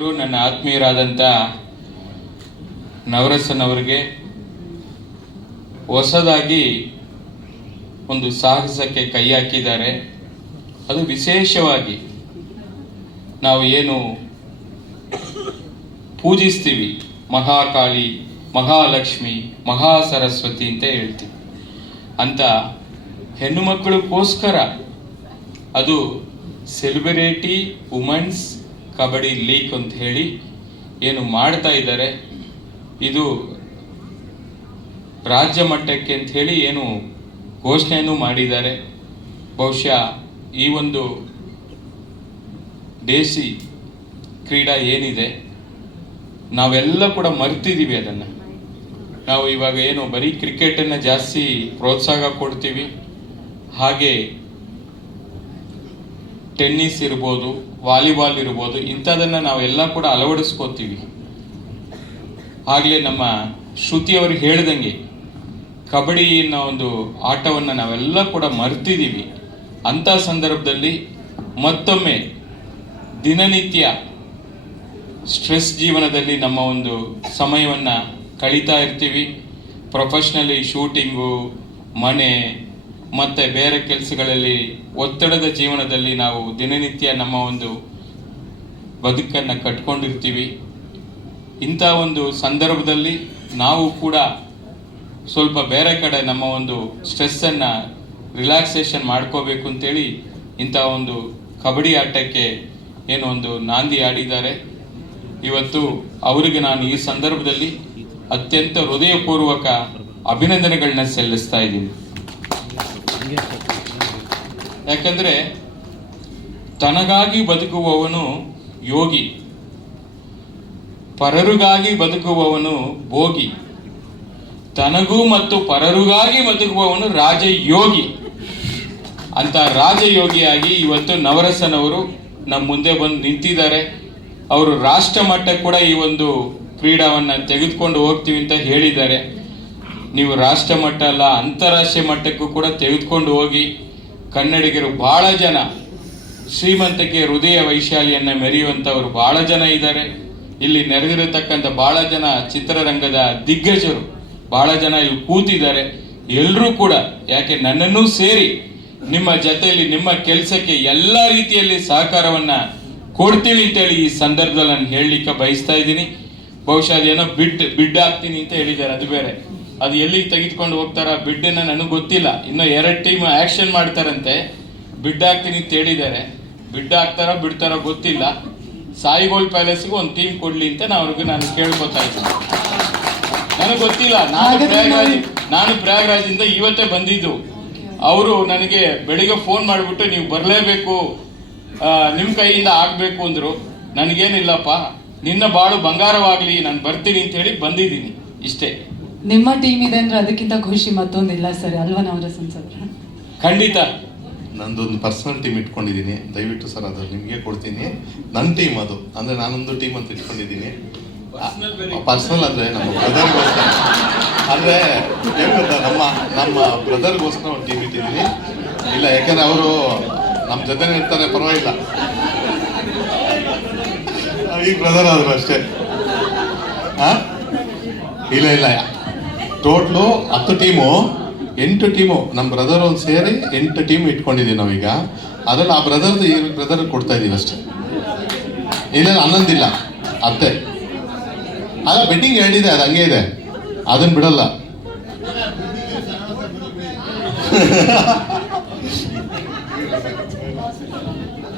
ನನ್ನ ಆತ್ಮೀಯರಾದಂಥ ನವರಸನ್ ಅವರಿಗೆ ಹೊಸದಾಗಿ ಒಂದು ಸಾಹಸಕ್ಕೆ ಕೈ ಹಾಕಿದ್ದಾರೆ. ಅದು ವಿಶೇಷವಾಗಿ ನಾವು ಏನು ಪೂಜಿಸ್ತೀವಿ, ಮಹಾಕಾಳಿ, ಮಹಾಲಕ್ಷ್ಮಿ, ಮಹಾ ಸರಸ್ವತಿ ಅಂತ ಹೇಳ್ತೀವಿ. ಅಂತ ಹೆಣ್ಣು ಮಕ್ಕಳಿಗೋಸ್ಕರ ಅದು ಸೆಲೆಬ್ರಿಟಿ ವುಮೆನ್ಸ್ ಕಬಡ್ಡಿ ಲೀಗ್ ಅಂತ ಹೇಳಿ ಏನು ಮಾಡ್ತಾ ಇದ್ದಾರೆ. ಇದು ರಾಜ್ಯ ಮಟ್ಟಕ್ಕೆ ಅಂತ ಹೇಳಿ ಏನು ಘೋಷಣೆಯನ್ನು ಮಾಡಿದ್ದಾರೆ. ಬಹುಶಃ ಈ ಒಂದು ದೇಸಿ ಕ್ರೀಡಾ ಏನಿದೆ ನಾವೆಲ್ಲ ಕೂಡ ಮರ್ತಿದ್ದೀವಿ. ಅದನ್ನು ನಾವು ಇವಾಗ ಏನು ಬರೀ ಕ್ರಿಕೆಟನ್ನು ಜಾಸ್ತಿ ಪ್ರೋತ್ಸಾಹ ಕೊಡ್ತೀವಿ. ಹಾಗೆ ಟೆನ್ನಿಸ್ ಇರ್ಬೋದು, ವಾಲಿಬಾಲ್ ಇರ್ಬೋದು, ಇಂಥದನ್ನು ನಾವೆಲ್ಲ ಕೂಡ ಅಳವಡಿಸ್ಕೋತೀವಿ. ಆಗಲೇ ನಮ್ಮ ಶ್ರುತಿಯವರು ಹೇಳ್ದಂಗೆ ಕಬಡ್ಡಿ ಅನ್ನೋ ಒಂದು ಆಟವನ್ನು ನಾವೆಲ್ಲ ಕೂಡ ಮರ್ತಿದ್ದೀವಿ. ಅಂಥ ಸಂದರ್ಭದಲ್ಲಿ ಮತ್ತೊಮ್ಮೆ ದಿನನಿತ್ಯ ಸ್ಟ್ರೆಸ್ ಜೀವನದಲ್ಲಿ ನಮ್ಮ ಒಂದು ಸಮಯವನ್ನು ಕಳೀತಾ ಇರ್ತೀವಿ. ಪ್ರೊಫೆಷ್ನಲಿ ಶೂಟಿಂಗು, ಮನೆ ಮತ್ತು ಬೇರೆ ಕೆಲಸಗಳಲ್ಲಿ ಒತ್ತಡದ ಜೀವನದಲ್ಲಿ ನಾವು ದಿನನಿತ್ಯ ನಮ್ಮ ಒಂದು ಬದುಕನ್ನು ಕಟ್ಕೊಂಡಿರ್ತೀವಿ. ಇಂಥ ಒಂದು ಸಂದರ್ಭದಲ್ಲಿ ನಾವು ಕೂಡ ಸ್ವಲ್ಪ ಬೇರೆ ಕಡೆ ನಮ್ಮ ಒಂದು ಸ್ಟ್ರೆಸ್ಸನ್ನು ರಿಲ್ಯಾಕ್ಸೇಷನ್ ಮಾಡ್ಕೋಬೇಕು ಅಂತೇಳಿ ಇಂಥ ಒಂದು ಕಬಡ್ಡಿ ಆಟಕ್ಕೆ ಏನೋ ಒಂದು ನಾಂದಿ ಆಡಿದ್ದಾರೆ. ಇವತ್ತು ಅವರಿಗೆ ನಾನು ಈ ಸಂದರ್ಭದಲ್ಲಿ ಅತ್ಯಂತ ಹೃದಯಪೂರ್ವಕ ಅಭಿನಂದನೆಗಳನ್ನ ಸಲ್ಲಿಸ್ತಾ ಇದ್ದೀನಿ. ಯಾಕಂದ್ರೆ ತನಗಾಗಿ ಬದುಕುವವನು ಯೋಗಿ, ಪರರಿಗಾಗಿ ಬದುಕುವವನು ಭೋಗಿ, ತನಗೂ ಮತ್ತು ಪರರಿಗಾಗಿ ಬದುಕುವವನು ರಾಜಯೋಗಿ. ಅಂತ ರಾಜಯೋಗಿಯಾಗಿ ಇವತ್ತು ನವರಸನ್ ಅವರು ನಮ್ಮ ಮುಂದೆ ಬಂದು ನಿಂತಿದ್ದಾರೆ. ಅವರು ರಾಷ್ಟ್ರ ಮಟ್ಟಕ್ಕೆ ಕೂಡ ಈ ಒಂದು ಕ್ರೀಡಾವನ್ನ ತೆಗೆದುಕೊಂಡು ಹೋಗ್ತೀವಿ ಅಂತ ಹೇಳಿದ್ದಾರೆ. ನೀವು ರಾಷ್ಟ್ರ ಮಟ್ಟ ಅಲ್ಲ, ಅಂತಾರಾಷ್ಟ್ರೀಯ ಮಟ್ಟಕ್ಕೂ ಕೂಡ ತೆಗೆದುಕೊಂಡು ಹೋಗಿ. ಕನ್ನಡಿಗರು ಬಹಳ ಜನ, ಶ್ರೀಮಂತಿಕೆ ಹೃದಯ ವೈಶಾಲಿಯನ್ನ ಮೆರೆಯುವಂಥವರು ಬಹಳ ಜನ ಇದ್ದಾರೆ. ಇಲ್ಲಿ ನೆರೆದಿರತಕ್ಕಂಥ ಬಹಳ ಜನ ಚಿತ್ರರಂಗದ ದಿಗ್ಗಜರು ಬಹಳ ಜನ ಇಲ್ಲಿ ಕೂತಿದ್ದಾರೆ. ಎಲ್ಲರೂ ಕೂಡ ಯಾಕೆ ನನ್ನನ್ನೂ ಸೇರಿ ನಿಮ್ಮ ಜೊತೆಯಲ್ಲಿ ನಿಮ್ಮ ಕೆಲಸಕ್ಕೆ ಎಲ್ಲ ರೀತಿಯಲ್ಲಿ ಸಹಕಾರವನ್ನ ಕೊಡ್ತೀವಿ ಅಂತೇಳಿ ಈ ಸಂದರ್ಭದಲ್ಲಿ ನಾನು ಹೇಳಲಿಕ್ಕೆ ಬಯಸ್ತಾ ಇದ್ದೀನಿ. ಬಹುಶಃ ಅದೇನೋ ಬಿಡ್ ಹಾಕ್ತೀನಿ ಅಂತ ಹೇಳಿದ್ದಾರೆ, ಅದು ಬೇರೆ. ಅದು ಎಲ್ಲಿಗೆ ತೆಗೆದುಕೊಂಡು ಹೋಗ್ತಾರ ಬಿಡ್ಡನ್ನ ನನಗೆ ಗೊತ್ತಿಲ್ಲ. ಇನ್ನು 2 ಟೀಮ್ ಆಕ್ಷನ್ ಮಾಡ್ತಾರಂತೆ, ಬಿಡ್ ಹಾಕ್ತೀನಿ ಅಂತ ಹೇಳಿದ್ದಾರೆ. ಬಿಡ್ ಹಾಕ್ತಾರೋ ಬಿಡ್ತಾರೋ ಗೊತ್ತಿಲ್ಲ. ಸಾಯಿಗೋಲ್ ಪ್ಯಾಲೇಸ್ಗೆ ಒಂದು ಟೀಮ್ ಕೊಡ್ಲಿ ಅಂತ ನಾನು ಕೇಳ್ಕೊತಾ ಇದ್ದೀನಿ. ನನಗೆ ಗೊತ್ತಿಲ್ಲ. ನಾನು ಪ್ರಯಾಗ್ರಾಜಿಂದ ಇವತ್ತೇ ಬಂದಿದ್ದು. ಅವರು ನನಗೆ ಬೆಳಿಗ್ಗೆ ಫೋನ್ ಮಾಡಿಬಿಟ್ಟು ನೀವು ಬರಲೇಬೇಕು, ನಿಮ್ಮ ಕೈಯಿಂದ ಆಗ್ಬೇಕು ಅಂದ್ರು. ನನಗೇನಿಲ್ಲಪ್ಪ, ನಿನ್ನ ಬಾಳು ಬಂಗಾರವಾಗ್ಲಿ, ನಾನು ಬರ್ತೀನಿ ಅಂತ ಹೇಳಿ ಬಂದಿದ್ದೀನಿ, ಇಷ್ಟೇ. ನಿಮ್ಮ ಟೀಮ್ ಇದೆ ಅಂದ್ರೆ ಅದಕ್ಕಿಂತ ಖುಷಿ ಮತ್ತೊಂದಿಲ್ಲ ಸರ್, ಅಲ್ವಾ ನವರಸನ್ ಸರ್? ಖಂಡಿತ. ನಂದೊಂದು ಪರ್ಸನಲ್ ಟೀಮ್ ಇಟ್ಕೊಂಡಿದ್ದೀನಿ, ದಯವಿಟ್ಟು ಸರ್ ಅದು ನಿಮಗೆ ಕೊಡ್ತೀನಿ. ನನ್ನ ಟೀಮ್ ಅದು, ಅಂದ್ರೆ ನಾನೊಂದು ಟೀಮ್ ಅಂತ ಇಟ್ಕೊಂಡಿದ್ದೀನಿ. ಪರ್ಸನಲ್ ಅಂದ್ರೆ ನಮ್ಮ ಬ್ರದರ್ಗೋಸ್ಕರ, ಅಂದ್ರೆ ಏನ್ ಗೊತ್ತಾ, ನಮ್ಮ ಬ್ರದರ್ಗೋಸ್ಕರ ಒಂದು ಟೀಮ್ ಇಟ್ಟಿದ್ದೀನಿ. ಇಲ್ಲ, ಯಾಕಂದ್ರೆ ಅವರು ನಮ್ಮ ಜೊತೆನೇ ಇರ್ತಾರೆ, ಪರವಾಗಿಲ್ಲ. ಈ ಬ್ರದರ್ ಆದ್ರು ಅಷ್ಟೇ. ಇಲ್ಲ ಟೋಟ್ಲು 10 ಟೀಮು, 8 ಟೀಮು ನಮ್ಮ ಬ್ರದರ್ ಒಂದು ಸೇರಿ 8 ಟೀಮ್ ಇಟ್ಕೊಂಡಿದ್ದೀವಿ ನಾವೀಗ. ಅದ್ರಲ್ಲಿ ಆ ಬ್ರದರ್ದು ಈ ಬ್ರದರ್ ಕೊಡ್ತಾ ಇದೀವಿ ಅಷ್ಟೇ. ಇಲ್ಲ 11 ಅತ್ತೆ. ಆಗ ಬೆಟ್ಟಿಂಗ್ ಹೇಳಿದೆ, ಅದು ಹಂಗೆ ಇದೆ, ಅದನ್ನ ಬಿಡಲ್ಲ.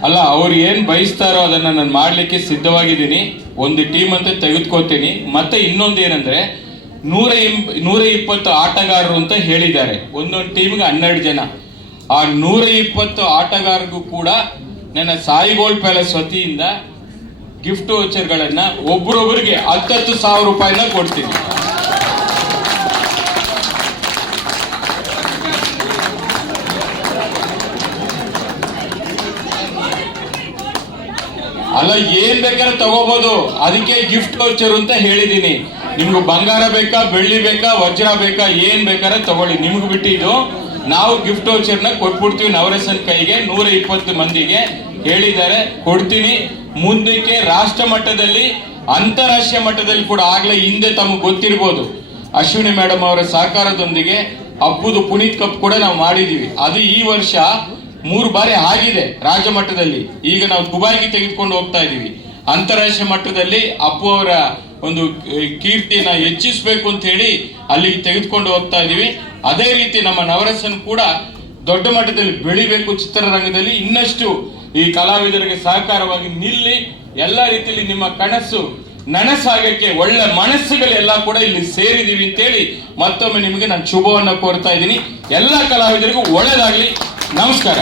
ಅಲ್ಲ, ಅವ್ರು ಏನ್ ಬಯಸ್ತಾರೋ ಅದನ್ನ ನಾನು ಮಾಡ್ಲಿಕ್ಕೆ ಸಿದ್ಧವಾಗಿದ್ದೀನಿ. ಒಂದು ಟೀಮ್ ಅಂತ ತೆಗೆದುಕೋತೀನಿ. ಮತ್ತೆ ಇನ್ನೊಂದು ಏನಂದ್ರೆ 120 ಆಟಗಾರರು ಅಂತ ಹೇಳಿದ್ದಾರೆ. ಒಂದೊಂದು ಟೀಮ್ಗೆ 12 ಜನ. ಆ 120 ಆಟಗಾರರಿಗೂ ಕೂಡ ನನ್ನ ಸಾಯಿಗೋಲ್ಡ್ ಪ್ಯಾಲೇಸ್ ವತಿಯಿಂದ ಗಿಫ್ಟ್ ವೋಚರ್ಗಳನ್ನ ಒಬ್ಬರೊಬ್ಬರಿಗೆ 10,000 ರೂಪಾಯಿನ ಕೊಡ್ತೀನಿ. ಅಲ್ಲ, ಏನ್ ಬೇಕಾದ್ರೆ ತಗೋಬಹುದು, ಅದಕ್ಕೆ ಗಿಫ್ಟ್ ವೋಚರ್ ಅಂತ ಹೇಳಿದೀನಿ. ನಿಮ್ಗೆ ಬಂಗಾರ ಬೇಕಾ, ಬೆಳ್ಳಿ ಬೇಕಾ, ವಜ್ರ ಬೇಕಾ, ಏನ್ ಬೇಕಾದ್ರೆ ತಗೊಳ್ಳಿ, ನಿಮ್ಗೆ ಬಿಟ್ಟಿದ್ದು. ನಾವು ಗಿಫ್ಟ್ ವೋಚರ್ನ ಕೊಟ್ಬಿಡ್ತೀವಿ ನವರಸನ್ ಕೈಗೆ. 120 ಮಂದಿಗೆ ಹೇಳಿದ್ದಾರೆ, ಕೊಡ್ತೀನಿ. ಮುಂದಕ್ಕೆ ರಾಷ್ಟ್ರ ಮಟ್ಟದಲ್ಲಿ, ಅಂತಾರಾಷ್ಟ್ರೀಯ ಮಟ್ಟದಲ್ಲಿ ಕೂಡ ಆಗ್ಲೇ ಹಿಂದೆ ತಮಗೆ ಗೊತ್ತಿರ್ಬೋದು, ಅಶ್ವಿನಿ ಮೇಡಮ್ ಅವರ ಸಹಕಾರದೊಂದಿಗೆ ಹಬ್ಬದ ಪುನೀತ್ ಕಪ್ ಕೂಡ ನಾವು ಮಾಡಿದೀವಿ. ಅದು ಈ ವರ್ಷ 3 ಬಾರಿ ಆಗಿದೆ ರಾಜ್ಯ ಮಟ್ಟದಲ್ಲಿ. ಈಗ ನಾವು ದುಬೈಗೆ ತೆಗೆದುಕೊಂಡು ಹೋಗ್ತಾ ಇದೀವಿ. ಅಂತಾರಾಷ್ಟ್ರೀಯ ಮಟ್ಟದಲ್ಲಿ ಅಪ್ಪು ಅವರ ಒಂದು ಕೀರ್ತಿಯನ್ನ ಹೆಚ್ಚಿಸಬೇಕು ಅಂತ ಹೇಳಿ ಅಲ್ಲಿಗೆ ತೆಗೆದುಕೊಂಡು ಹೋಗ್ತಾ ಇದೀವಿ. ಅದೇ ರೀತಿ ನಮ್ಮ ನವರಸನ್ ಕೂಡ ದೊಡ್ಡ ಮಟ್ಟದಲ್ಲಿ ಬೆಳಿಬೇಕು ಚಿತ್ರರಂಗದಲ್ಲಿ. ಇನ್ನಷ್ಟು ಈ ಕಲಾವಿದರಿಗೆ ಸಹಕಾರವಾಗಿ ನಿಲ್ಲಿ. ಎಲ್ಲ ರೀತಿಯಲ್ಲಿ ನಿಮ್ಮ ಕನಸು ನನಸಾಗಕ್ಕೆ ಒಳ್ಳೆ ಮನಸ್ಸುಗಳೆಲ್ಲ ಕೂಡ ಇಲ್ಲಿ ಸೇರಿದೀವಿ ಅಂತೇಳಿ ಮತ್ತೊಮ್ಮೆ ನಿಮಗೆ ನಾನು ಶುಭವನ್ನ ಕೋರ್ತಾ ಇದ್ದೀನಿ. ಎಲ್ಲ ಕಲಾವಿದರಿಗೂ ಒಳ್ಳೆಯದಾಗ್ಲಿ. ನಮಸ್ಕಾರ.